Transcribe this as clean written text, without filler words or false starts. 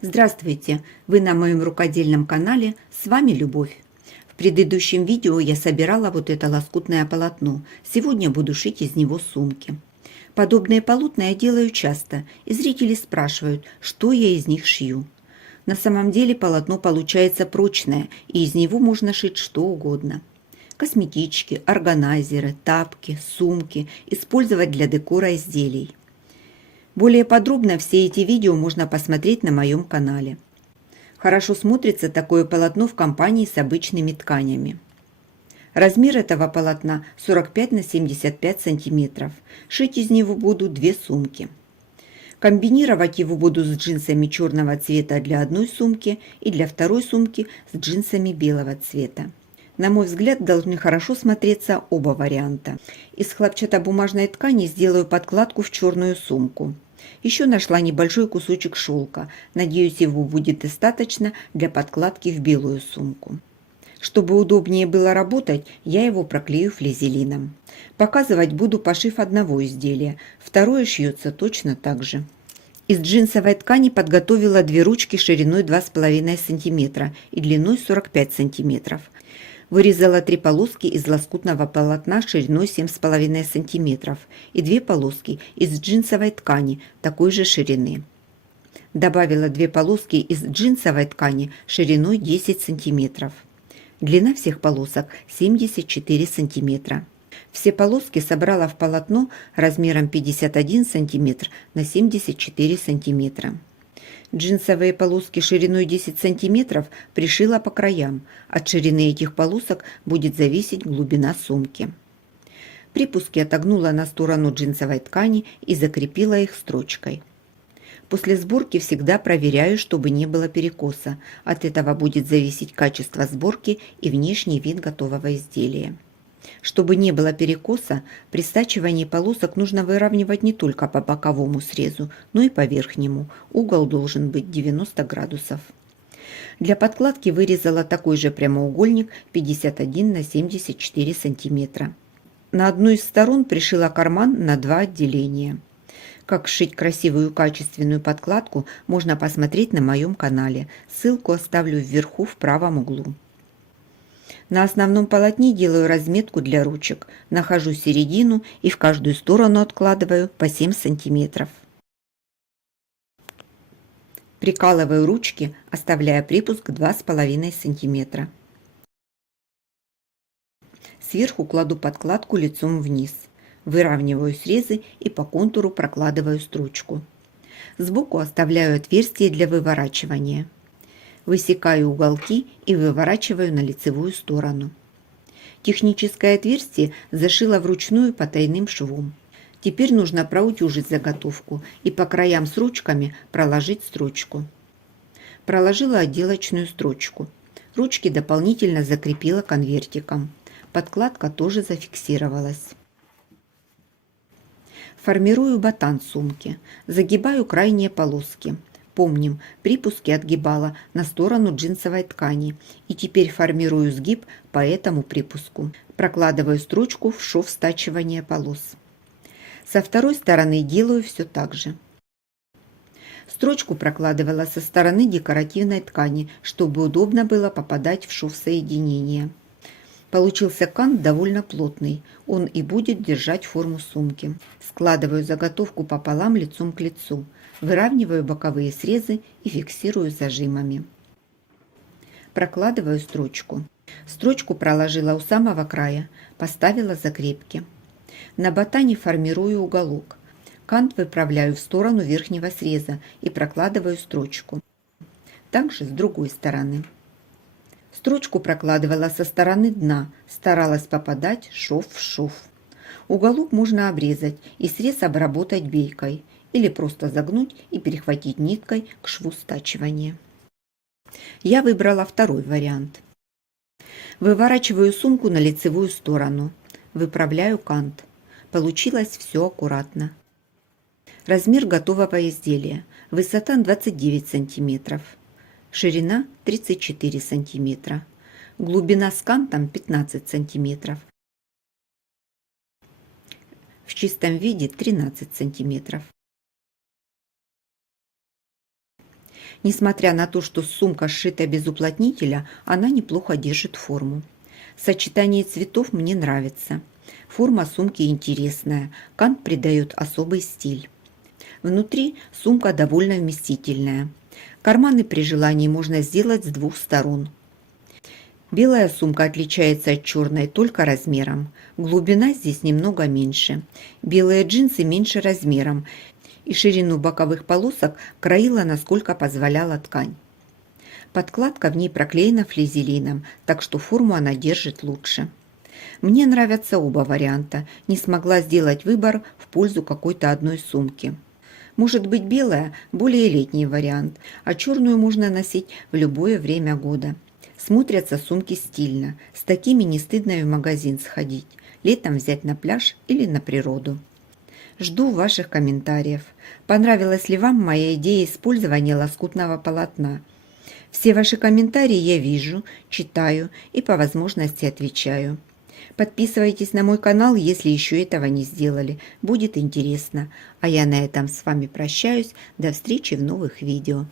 Здравствуйте! Вы на моем рукодельном канале, с вами Любовь. В предыдущем видео я собирала вот это лоскутное полотно. Сегодня буду шить из него сумки. Подобные полотна я делаю часто, и зрители спрашивают, что я из них шью. На самом деле полотно получается прочное, и из него можно шить что угодно. Косметички, органайзеры, тапки, сумки, использовать для декора изделий. Более подробно все эти видео можно посмотреть на моем канале. Хорошо смотрится такое полотно в компании с обычными тканями. Размер этого полотна 45 на 75 сантиметров. Шить из него буду две сумки. Комбинировать его буду с джинсами черного цвета для одной сумки и для второй сумки с джинсами белого цвета. На мой взгляд, должны хорошо смотреться оба варианта. Из хлопчатобумажной ткани сделаю подкладку в черную сумку. Еще нашла небольшой кусочек шелка. Надеюсь, его будет достаточно для подкладки в белую сумку. Чтобы удобнее было работать, я его проклею флизелином. Показывать буду пошив одного изделия, второе шьется точно так же. Из джинсовой ткани подготовила две ручки шириной 2,5 см и длиной 45 см. Вырезала 3 полоски из лоскутного полотна шириной 7,5 см и 2 полоски из джинсовой ткани такой же ширины. Добавила 2 полоски из джинсовой ткани шириной 10 см. Длина всех полосок 74 см. Все полоски собрала в полотно размером 51 см на 74 см. Джинсовые полоски шириной 10 см пришила по краям. От ширины этих полосок будет зависеть глубина сумки. Припуски отогнула на сторону джинсовой ткани и закрепила их строчкой. После сборки всегда проверяю, чтобы не было перекоса. От этого будет зависеть качество сборки и внешний вид готового изделия. Чтобы не было перекоса, при стачивании полосок нужно выравнивать не только по боковому срезу, но и по верхнему. Угол должен быть 90 градусов. Для подкладки вырезала такой же прямоугольник 51 на 74 см. На одну из сторон пришила карман на 2 отделения. Как сшить красивую качественную подкладку, можно посмотреть на моем канале. Ссылку оставлю вверху в правом углу. На основном полотне делаю разметку для ручек, нахожу середину и в каждую сторону откладываю по 7 см. Прикалываю ручки, оставляя припуск 2,5 см. Сверху кладу подкладку лицом вниз. Выравниваю срезы и по контуру прокладываю строчку. Сбоку оставляю отверстие для выворачивания. Высекаю уголки и выворачиваю на лицевую сторону. Техническое отверстие зашила вручную потайным швом. Теперь нужно проутюжить заготовку и по краям с ручками проложить строчку. Проложила отделочную строчку. Ручки дополнительно закрепила конвертиком. Подкладка тоже зафиксировалась. Формирую ботан сумки. Загибаю крайние полоски. Помним, припуски отгибала на сторону джинсовой ткани. И теперь формирую сгиб по этому припуску. Прокладываю строчку в шов стачивания полос. Со второй стороны делаю все так же. Строчку прокладывала со стороны декоративной ткани, чтобы удобно было попадать в шов соединения. Получился кант довольно плотный, он и будет держать форму сумки. Складываю заготовку пополам лицом к лицу, выравниваю боковые срезы и фиксирую зажимами. Прокладываю строчку. Строчку проложила у самого края, поставила закрепки. На ботане формирую уголок. Кант выправляю в сторону верхнего среза и прокладываю строчку. Также с другой стороны. Строчку прокладывала со стороны дна, старалась попадать шов в шов. Уголок можно обрезать и срез обработать бейкой или просто загнуть и перехватить ниткой к шву стачивания. Я выбрала второй вариант. Выворачиваю сумку на лицевую сторону, выправляю кант. Получилось все аккуратно. Размер готового изделия. Высота 29 см. Ширина 34 см. Глубина с кантом 15 см. В чистом виде 13 см. Несмотря на то, что сумка сшита без уплотнителя, она неплохо держит форму. Сочетание цветов мне нравится. Форма сумки интересная, кант придает особый стиль. Внутри сумка довольно вместительная. Карманы при желании можно сделать с двух сторон. Белая сумка отличается от черной только размером. Глубина здесь немного меньше. Белые джинсы меньше размером, и ширину боковых полосок краила, насколько позволяла ткань. Подкладка в ней проклеена флизелином, так что форму она держит лучше. Мне нравятся оба варианта, не смогла сделать выбор в пользу какой-то одной сумки. Может быть, белая – более летний вариант, а черную можно носить в любое время года. Смотрятся сумки стильно, с такими не стыдно и в магазин сходить, летом взять на пляж или на природу. Жду ваших комментариев. Понравилась ли вам моя идея использования лоскутного полотна? Все ваши комментарии я вижу, читаю и по возможности отвечаю. Подписывайтесь на мой канал, если еще этого не сделали. Будет интересно. А я на этом с вами прощаюсь. До встречи в новых видео.